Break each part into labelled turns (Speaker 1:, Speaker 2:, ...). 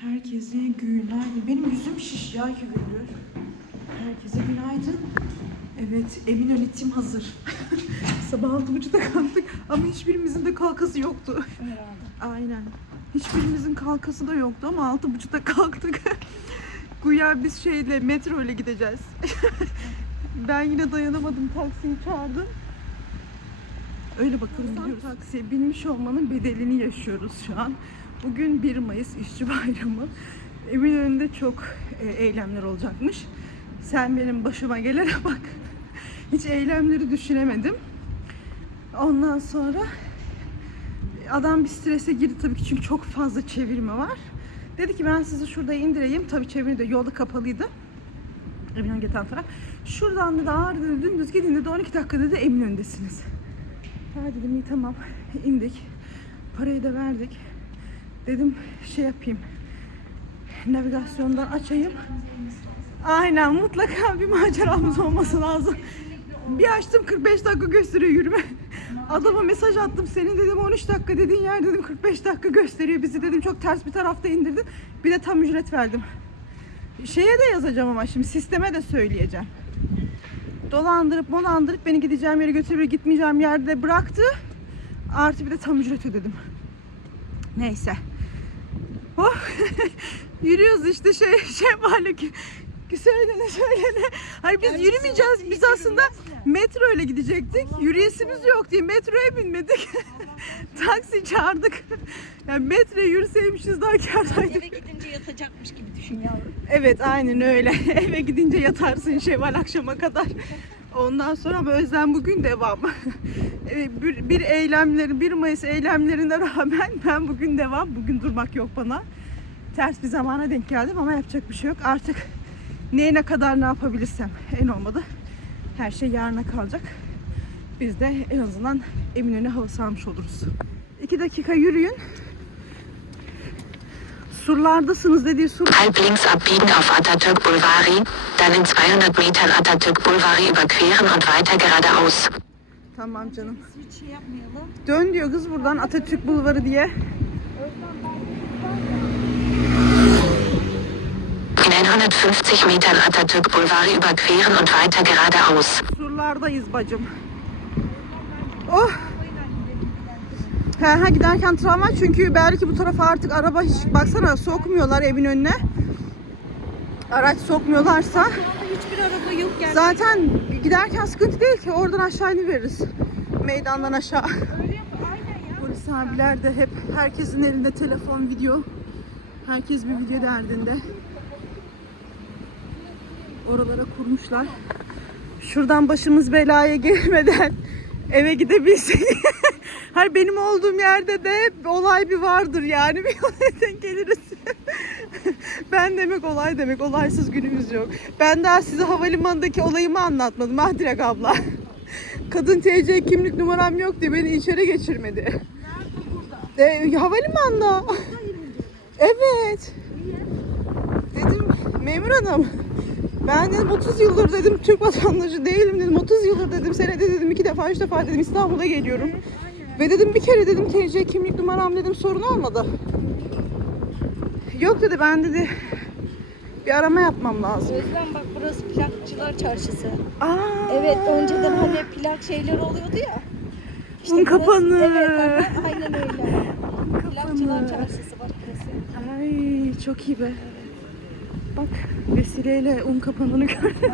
Speaker 1: Herkese günaydın. Benim yüzüm şiş ya iki gündür. Herkese günaydın. Evet, Eminönü tim hazır. Sabah altı buçukta kalktık ama hiçbirimizin de kalkası yoktu. Aynen. Hiçbirimizin kalkası da yoktu ama altı buçukta kalktık. Güya biz şeyle metro ile gideceğiz. ben yine dayanamadım taksiyi çağırdım. Öyle bakalım gidiyoruz. Taksiye binmiş olmanın bedelini yaşıyoruz şu an. Bugün 1 Mayıs İşçi Bayramı. Eminönü'nde çok e, eylemler olacakmış. Sen benim başıma gelene bak. Hiç eylemleri düşünemedim. Ondan sonra adam bir strese girdi tabii ki çünkü çok fazla çevirme var. Dedi ki ben sizi şurada indireyim. Tabii çevirme de yolda kapalıydı. Eminönü taraf. Şuradan dedi ağır dedi dümdüz gidin dedi 12 dakika dedi Eminönü'ndesiniz. Ha dedim iyi tamam indik. Parayı da verdik. Dedim şey yapayım. Navigasyondan açayım. Aynen mutlaka bir maceramız olması lazım. Bir açtım 45 dakika gösteriyor yürüme. Adama mesaj attım. Senin dedim 13 dakika dediğin yer dedim 45 dakika gösteriyor. Bizi dedim çok ters bir tarafta indirdin. Bir de tam ücret verdim. Şeye de yazacağım ama şimdi sisteme de söyleyeceğim. Dolandırıp molandırıp beni gideceğim yere götürüp gitmeyeceğim yerde bıraktı. Artı bir de tam ücret ödedim. Neyse. Oh. Yürüyoruz işte şey şey ki söylene söylene. Hayır biz yürümeyeceğiz. Biz aslında metro ile gidecektik. Yürüyesimiz yok diye metroya binmedik. Taksi çağırdık. Yani metroya yürüseymişiz daha kârdaydık.
Speaker 2: Eve gidince yatacakmış gibi düşün yavrum.
Speaker 1: Evet aynen öyle. Eve gidince yatarsın Şevval akşama kadar. Ondan sonra ama Özlem bugün devam. Evet, bir, bir eylemleri, 1 Mayıs eylemlerine rağmen ben bugün devam. Bugün durmak yok bana. Ters bir zamana denk geldim ama yapacak bir şey yok. Artık neye ne kadar ne yapabilirsem en olmadı. Her şey yarına kalacak. Biz de en azından Eminönü havası almış oluruz. 2 dakika yürüyün. Surlardasınız dediği sur
Speaker 3: Halb links abbiegen auf Atatürk Boulevard, dann in 200 Metern Atatürk Boulevard überqueren und weiter geradeaus.
Speaker 1: Tamam canım.
Speaker 2: Hiç şey yapmayalım.
Speaker 1: Dön diyor kız buradan Atatürk Bulvarı diye.
Speaker 3: In 150 Metern Atatürk Boulevard überqueren und weiter geradeaus.
Speaker 1: Surlardayız bacım. Oh. He he giderken travma çünkü belki bu tarafa artık araba hiç baksana sokmuyorlar evin önüne. Araç sokmuyorlarsa
Speaker 2: Hiçbir araba yok gerçekten.
Speaker 1: zaten giderken sıkıntı değil ki oradan aşağı veririz. Meydandan aşağı. Polis abiler de hep herkesin elinde telefon, video. Herkes bir video derdinde. Oralara kurmuşlar. Şuradan başımız belaya gelmeden eve gidebilsek. Hayır benim olduğum yerde de olay bir vardır yani. Bir olaya denk geliriz. ben demek olay demek. Olaysız günümüz yok. Ben daha size havalimanındaki olayımı anlatmadım. Ah Dilek abla. Kadın TC kimlik numaram yok diye beni içeri geçirmedi. E, havalimanında. evet. Dedim memur hanım. Ben dedim 30 yıldır dedim Türk vatandaşı değilim dedim. 30 yıldır dedim senede dedim iki defa üç defa dedim İstanbul'a geliyorum. Ve dedim bir kere dedim TC kimlik numaram dedim sorun olmadı. Yok dedi ben dedi bir arama yapmam lazım.
Speaker 2: Özlem bak burası plakçılar çarşısı.
Speaker 1: Aa,
Speaker 2: Evet önceden hani plak şeyler oluyordu ya.
Speaker 1: Un
Speaker 2: burası-
Speaker 1: kapanı.
Speaker 2: Evet aha, aynen öyle. Plakçılar çarşısı bak burası.
Speaker 1: Ay çok iyi be. Bak vesileyle un kapanını gördüm.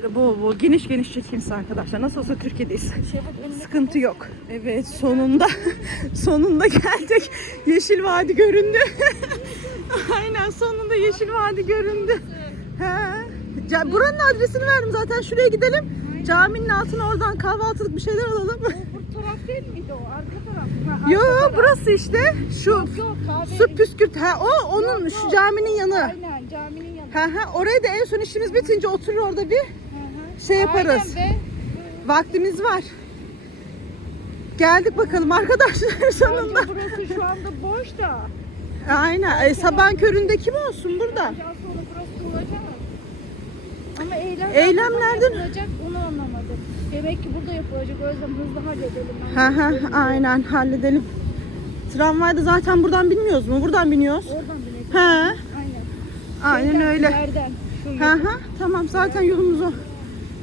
Speaker 1: Şöyle bol bol geniş geniş çekilsin arkadaşlar. Nasıl olsa Türkiye'deyiz.
Speaker 2: Şey bak
Speaker 1: Sıkıntı yok. Evet sonunda sonunda geldik. Yeşil Vadi göründü. Aynen sonunda Yeşil Vadi göründü. He. Buranın adresini verdim zaten. Şuraya gidelim. Caminin altına oradan kahvaltılık bir şeyler alalım.
Speaker 2: Bu taraf değil miydi o? Arka taraf. Ha,
Speaker 1: Yo
Speaker 2: taraf.
Speaker 1: burası işte. Şu
Speaker 2: Yok yok
Speaker 1: su püskürt. Ha o onun
Speaker 2: Yok,
Speaker 1: şu
Speaker 2: yok.
Speaker 1: caminin yanı.
Speaker 2: Aynen caminin yanı.
Speaker 1: Ha ha oraya da en son işimiz bitince oturur orada bir. Şey yaparız.
Speaker 2: Aynen be.
Speaker 1: Vaktimiz var. Geldik bakalım arkadaşlar sonunda.
Speaker 2: Bence burası şu anda boş da.
Speaker 1: Aynen. E, sabahın köründe kim olsun burada?
Speaker 2: Daha sonra burası dolacak. Ama eylem
Speaker 1: Eylem
Speaker 2: burada
Speaker 1: nerede?
Speaker 2: yapılacak onu anlamadım. Demek ki burada yapılacak. O yüzden hızlı halledelim.
Speaker 1: Ha ha aynen halledelim. Tramvayda zaten buradan binmiyoruz mu? Buradan biniyoruz.
Speaker 2: Oradan bile.
Speaker 1: He.
Speaker 2: Aynen.
Speaker 1: Aynen
Speaker 2: Şeyden,
Speaker 1: öyle.
Speaker 2: Yerden. Şu
Speaker 1: Hı hı. Tamam zaten yolumuz o.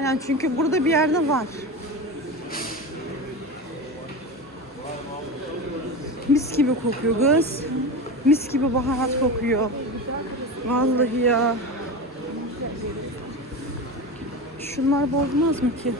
Speaker 1: Aynen çünkü burada bir yerde var. Mis gibi kokuyor kız. Mis gibi baharat kokuyor. Vallahi ya. Şunlar bozmaz mı ki?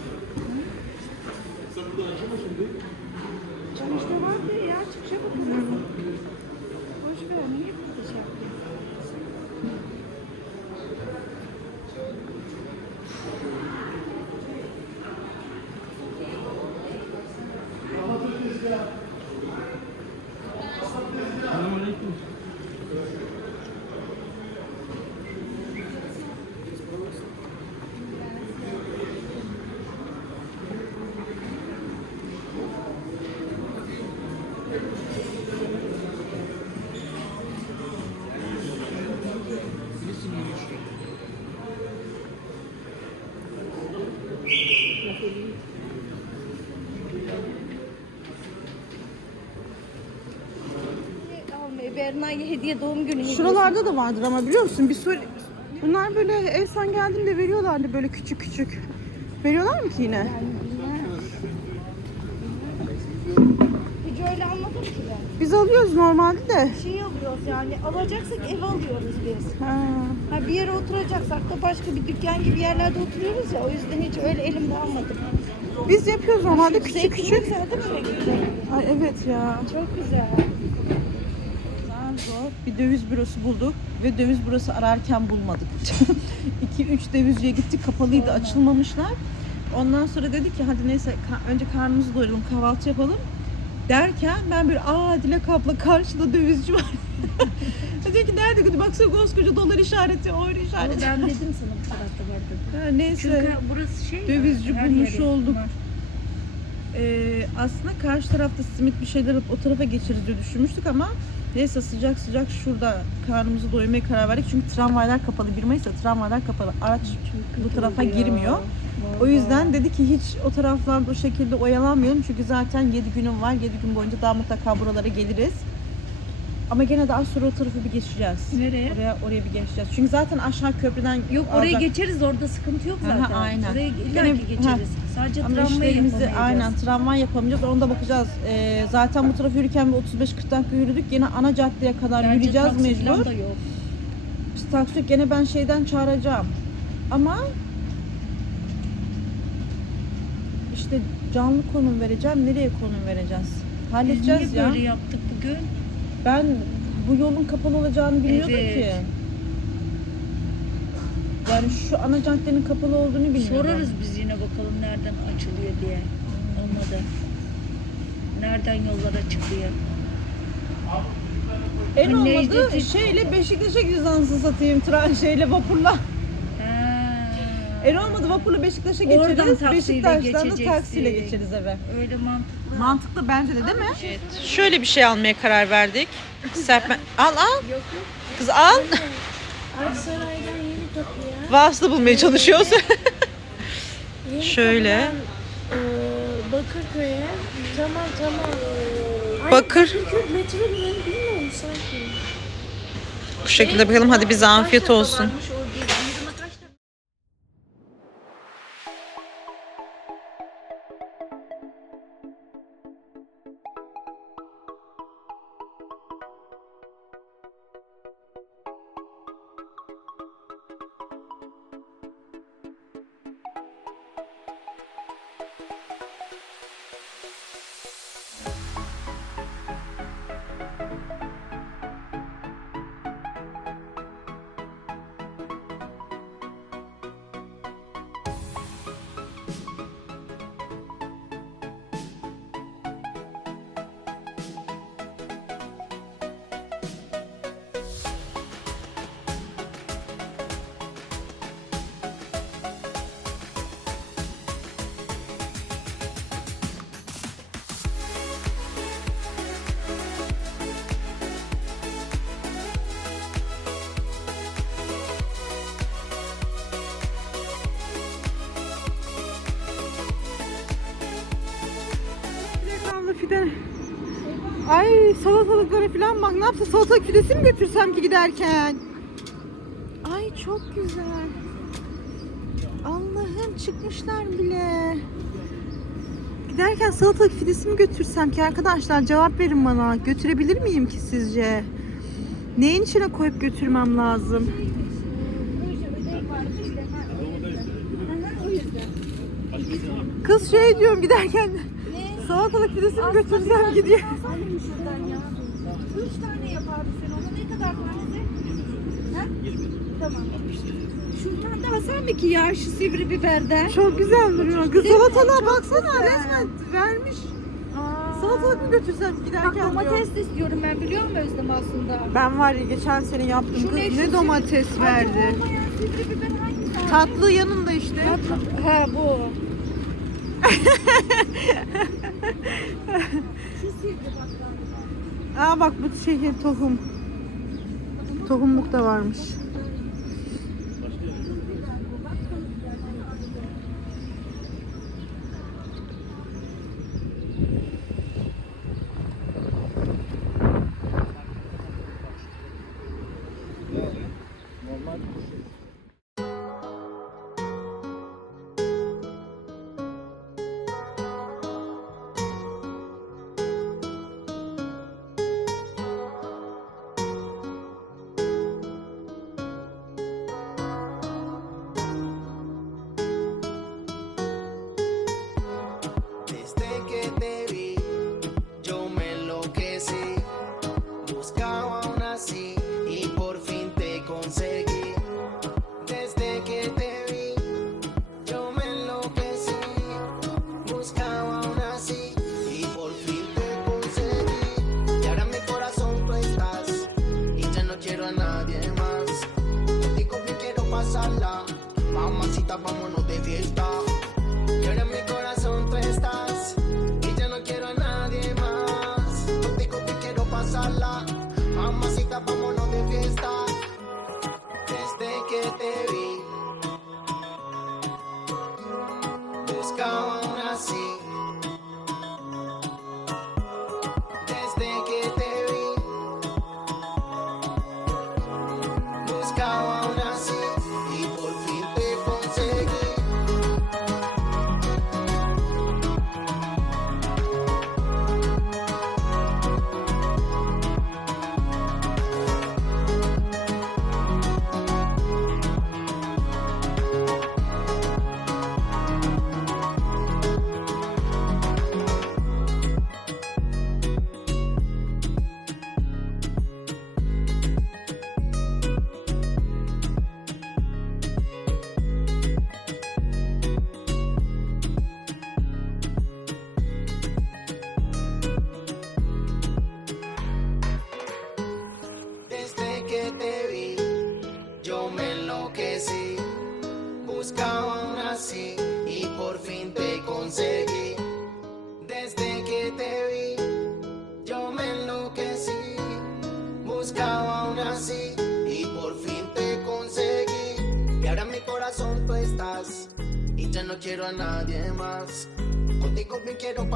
Speaker 2: Berna'ya hediye doğum günü hediyesi.
Speaker 1: Şuralarda da vardır ama biliyor musun? Bir sürü... Bunlar böyle en son geldiğimde veriyorlardı böyle küçük küçük. Veriyorlar mı ki yine?
Speaker 2: Hiç öyle almadım ki ben.
Speaker 1: Biz alıyoruz normalde de.
Speaker 2: Şey alıyoruz yani alacaksak ev alıyoruz biz.
Speaker 1: Ha.
Speaker 2: Ha bir yere oturacaksak da başka bir dükkan gibi yerlerde oturuyoruz ya o yüzden hiç öyle elimde almadım.
Speaker 1: Biz yapıyoruz normalde küçük
Speaker 2: Zeytinlik
Speaker 1: küçük.
Speaker 2: zaten öyle güzel.
Speaker 1: Ay evet ya.
Speaker 2: Çok güzel.
Speaker 1: Bir döviz bürosu bulduk ve döviz bürosu ararken bulmadık. 2-3 dövizciye gittik kapalıydı açılmamışlar. Ondan sonra dedik ki hadi neyse ka- önce karnımızı doyuralım kahvaltı yapalım. Derken ben bir aa Dilek abla karşıda dövizci var. Dedi ki nerede dedi baksana koskoca dolar işareti,
Speaker 2: Ama
Speaker 1: işareti.
Speaker 2: ben dedim sana bu tarafta vardı.
Speaker 1: Ha, neyse.
Speaker 2: Çünkü burası şey ya,
Speaker 1: Dövizci
Speaker 2: her
Speaker 1: bulmuş olduk.
Speaker 2: var.
Speaker 1: Ee, aslında karşı tarafta simit bir şeyler alıp o tarafa geçeriz diye düşünmüştük ama neyse sıcak sıcak şurada karnımızı doymaya karar verdik. Çünkü tramvaylar kapalı. 1 Mayıs'ta tramvaylar kapalı. Araç bu
Speaker 2: kötü
Speaker 1: tarafa
Speaker 2: ya.
Speaker 1: girmiyor. O
Speaker 2: Vallahi.
Speaker 1: yüzden dedi ki hiç o taraflarda o şekilde oyalanmayalım. Çünkü zaten 7 günüm var. 7 gün boyunca daha mutlaka buralara geliriz. Ama gene de sonra o tarafı bir geçeceğiz.
Speaker 2: Nereye?
Speaker 1: Oraya, oraya bir geçeceğiz. Çünkü zaten aşağı köprüden
Speaker 2: Yok oraya
Speaker 1: alacak-
Speaker 2: geçeriz orada sıkıntı yok
Speaker 1: Aha,
Speaker 2: zaten.
Speaker 1: aynen.
Speaker 2: Oraya illa
Speaker 1: Gene-
Speaker 2: ki geçeriz. Sadece
Speaker 1: Ama
Speaker 2: tramvayı
Speaker 1: işlerimizi
Speaker 2: yapamayacağız.
Speaker 1: aynen tramvay yapamayacağız. Onu da bakacağız. Ee, zaten bu tarafa yürürken bir 35-40 dakika yürüdük. Yine ana caddeye kadar
Speaker 2: Bence
Speaker 1: yürüyeceğiz
Speaker 2: taksi falan
Speaker 1: mecbur.
Speaker 2: da yok.
Speaker 1: Biz taksi. Gene ben şeyden çağıracağım. Ama işte canlı konum vereceğim. Nereye konum vereceğiz?
Speaker 2: Biz
Speaker 1: Halledeceğiz
Speaker 2: niye
Speaker 1: ya.
Speaker 2: böyle yaptık bugün?
Speaker 1: Ben bu yolun kapalı olacağını bilmiyordum
Speaker 2: Evet.
Speaker 1: ki. Yani şu ana caddenin kapalı olduğunu bilmiyordum.
Speaker 2: Sorarız biz yine bakalım nereden açılıyor diye. Olmadı. Nereden yollara çıkıyor?
Speaker 1: En
Speaker 2: Anne,
Speaker 1: olmadı
Speaker 2: işte-
Speaker 1: şeyle Beşiktaş'a anasını satayım. Tren şeyle vapurla.
Speaker 2: Ha.
Speaker 1: En olmadı vapurla Beşiktaş'a
Speaker 2: Oradan
Speaker 1: geçeriz.
Speaker 2: taksiyle
Speaker 1: Beşiktaş'tan da
Speaker 2: geçeceksin.
Speaker 1: taksiyle geçeriz eve.
Speaker 2: Öyle mantıklı.
Speaker 1: Mantıklı bence de değil mi? Evet. Şöyle bir şey almaya karar verdik. Serpme... Al al. Kız al.
Speaker 4: Aksaray'dan yeni kapıya.
Speaker 1: Vasıta bulmaya çalışıyoruz.
Speaker 4: Yeni
Speaker 1: Şöyle.
Speaker 4: kapıdan, e, Bakırköy'e. Tamam tamam. Ay,
Speaker 1: Bakır.
Speaker 4: Bakırköy metro bilmiyorum sanki.
Speaker 1: Bu şekilde bakalım hadi bize afiyet olsun.
Speaker 4: varmış
Speaker 1: Ay salatalıklara falan bak. Ne yapsa salatalık fidesi mi götürsem ki giderken? Ay çok güzel. Allah'ım çıkmışlar bile. Giderken salatalık fidesi mi götürsem ki arkadaşlar cevap verin bana. Götürebilir miyim ki sizce? Neyin içine koyup götürmem lazım? Kız şey diyorum giderken salatalık fidesi mi götürsem ki diye.
Speaker 2: şuradan ya. Üç tane yapardı Şundan da alsam mı ki ya şu sivri biberden?
Speaker 1: Çok güzel duruyor. Kız salatalığa baksana resmen vermiş. Salatalık mı götürsem
Speaker 2: Bak
Speaker 1: giderken diyor.
Speaker 2: domates de istiyorum ben biliyor musun Özlem aslında?
Speaker 1: Ben var ya geçen sene yaptım
Speaker 2: Şu
Speaker 1: kız
Speaker 2: ne, sivri-
Speaker 1: domates
Speaker 2: Acı
Speaker 1: verdi.
Speaker 2: olmayan sivri biber hangisi?
Speaker 1: Tatlı yanında işte.
Speaker 2: Ha bu. şu sivri bak galiba.
Speaker 1: Aa bak bu şey tohum. Tohumluk da varmış.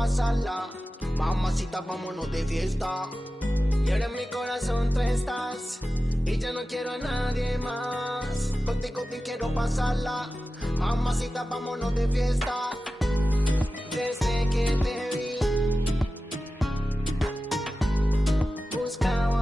Speaker 5: Pasarla. Mamacita, vámonos de fiesta. Y ahora en mi corazón tú estás Y ya no quiero a nadie más Contigo te quiero pasarla Mamacita, vámonos de fiesta Desde que te vi Buscaba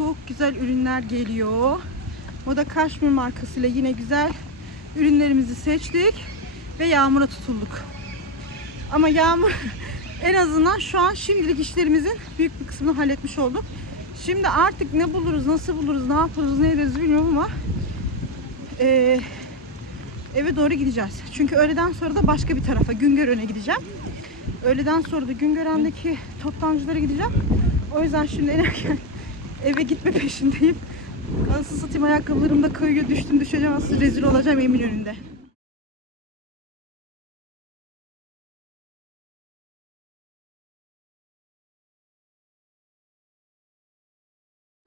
Speaker 1: çok güzel ürünler geliyor. O da Kaşmir markasıyla yine güzel ürünlerimizi seçtik ve yağmura tutulduk. Ama yağmur en azından şu an şimdilik işlerimizin büyük bir kısmını halletmiş olduk. Şimdi artık ne buluruz, nasıl buluruz, ne yaparız, ne ederiz bilmiyorum ama eee, eve doğru gideceğiz. Çünkü öğleden sonra da başka bir tarafa Güngören'e gideceğim. Öğleden sonra da Güngören'deki toptancılara gideceğim. O yüzden şimdi en erken eve gitme peşindeyim. Nasıl satayım ayakkabılarım da kayıyor düştüm düşeceğim aslında rezil olacağım emin önünde.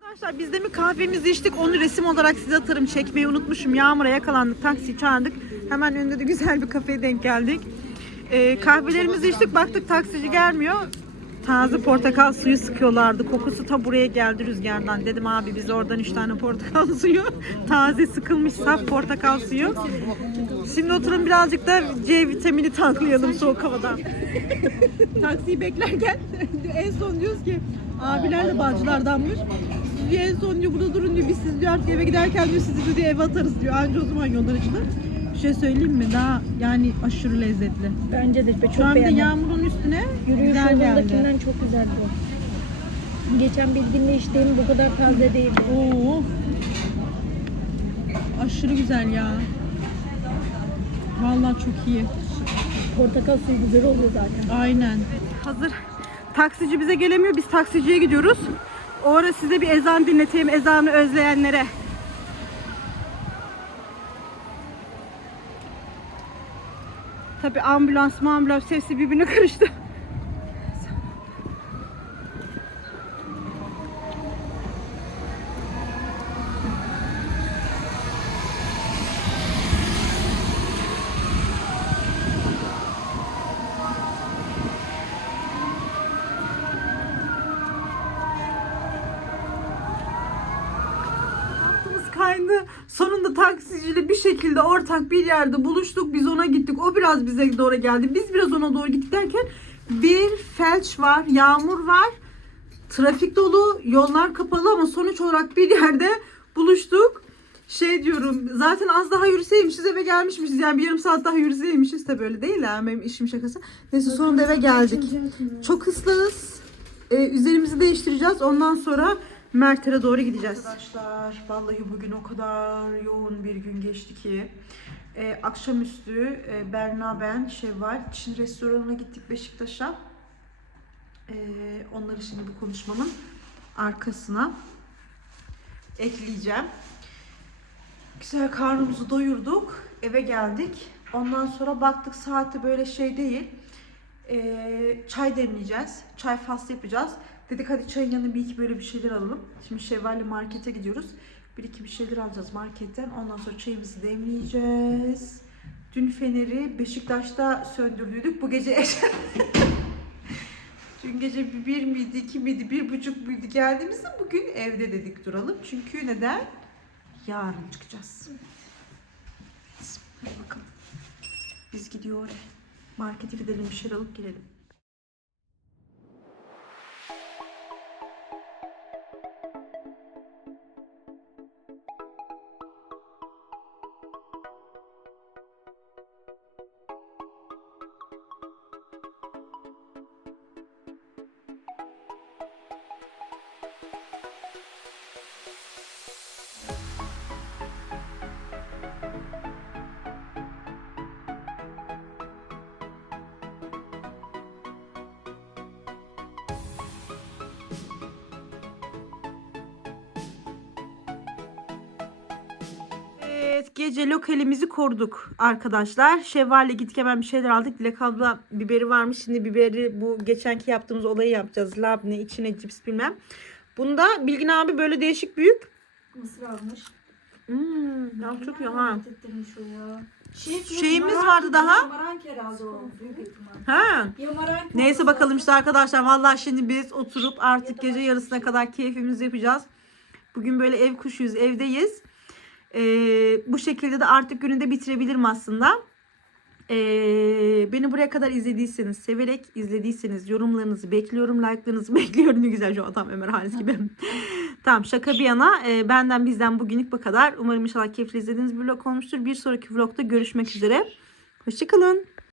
Speaker 1: Arkadaşlar biz de mi kahvemizi içtik onu resim olarak size atarım çekmeyi unutmuşum. Yağmur'a yakalandık taksi çağırdık. Hemen önünde de güzel bir kafeye denk geldik. Ee, kahvelerimizi içtik baktık taksici gelmiyor. Taze portakal suyu sıkıyorlardı. Kokusu ta buraya geldi rüzgardan. Dedim abi biz oradan 3 tane portakal suyu. Taze sıkılmış saf portakal suyu. Şimdi oturun birazcık da C vitamini tanklayalım soğuk havadan. Taksiyi beklerken en son diyoruz ki abiler de bağcılardanmış. Diyor, en son diyor burada durun diyor biz siz diyor artık eve giderken diyor sizi diyor eve atarız diyor. Anca o zaman yollar açılır. Bir şey söyleyeyim mi? Daha yani aşırı lezzetli.
Speaker 2: Bence de çok
Speaker 1: Şu an bir de
Speaker 2: beğendim.
Speaker 1: yağmurun üstüne
Speaker 2: Yürüyüş
Speaker 1: güzel geldi.
Speaker 2: yolundakinden çok güzeldi. Geçen bildiğimde içtiğim bu kadar taze değildi.
Speaker 1: Oo. Aşırı güzel ya. Vallahi çok iyi.
Speaker 2: Portakal suyu güzel oluyor zaten.
Speaker 1: Aynen. Hazır. Taksici bize gelemiyor. Biz taksiciye gidiyoruz. O ara size bir ezan dinleteyim. Ezanı özleyenlere. Tabi ambulans ambulans hepsi birbirine karıştı. Aklımız kaydı. Sonunda taksiciyle bir şekilde ortak bir yerde buluştuk. Biz ona gittik. O biraz bize doğru geldi. Biz biraz ona doğru gittik derken bir felç var, yağmur var. Trafik dolu, yollar kapalı ama sonuç olarak bir yerde buluştuk. Şey diyorum zaten az daha yürüseymişiz eve gelmişmişiz yani bir yarım saat daha yürüseymişiz de böyle değil ha benim işim şakası. Neyse sonunda eve geldik. Çok hızlıyız. Ee, üzerimizi değiştireceğiz. Ondan sonra Mert'e doğru gideceğiz. Arkadaşlar vallahi bugün o kadar yoğun bir gün geçti ki. Ee, akşamüstü e, Berna ben Şevval Çin restoranına gittik Beşiktaş'a. Ee, onları şimdi bu konuşmamın arkasına ekleyeceğim. Güzel karnımızı doyurduk. Eve geldik. Ondan sonra baktık saati böyle şey değil. Ee, çay demleyeceğiz. Çay faslı yapacağız. Dedik hadi çayın yanına bir iki böyle bir şeyler alalım. Şimdi Şevval'le markete gidiyoruz. Bir iki bir şeyler alacağız marketten. Ondan sonra çayımızı demleyeceğiz. Dün feneri Beşiktaş'ta söndürdük. Bu gece Dün gece bir, bir miydi, iki miydi, bir buçuk muydu geldiğimizde bugün evde dedik duralım. Çünkü neden? Yarın çıkacağız. Hadi bakalım. Biz gidiyor. Markete gidelim bir şeyler alıp gelelim. Evet gece lokalimizi kurduk arkadaşlar. Şevval'le gittik hemen bir şeyler aldık. Dilek abla biberi varmış. Şimdi biberi bu geçenki yaptığımız olayı yapacağız. Labne içine cips bilmem. Bunda Bilgin abi böyle değişik büyük.
Speaker 2: Mısır almış.
Speaker 1: Hmm, ya çok iyi ha.
Speaker 2: Şey,
Speaker 1: Şeyimiz vardı daha.
Speaker 2: Yamarank herhalde o. Büyük ihtimal.
Speaker 1: Ha.
Speaker 2: Yamarank
Speaker 1: Neyse bakalım işte arkadaşlar. Vallahi şimdi biz oturup artık gece yarısına kadar keyfimizi yapacağız. Bugün böyle ev kuşuyuz, evdeyiz. Ee, bu şekilde de artık günü de bitirebilirim aslında. Ee, beni buraya kadar izlediyseniz, severek izlediyseniz yorumlarınızı bekliyorum. Like'larınızı bekliyorum. Ne güzel şu adam Ömer Halis gibi. tamam şaka bir yana. e, benden bizden bugünlük bu kadar. Umarım inşallah keyifli izlediğiniz bir vlog olmuştur. Bir sonraki vlogda görüşmek üzere. Hoşçakalın.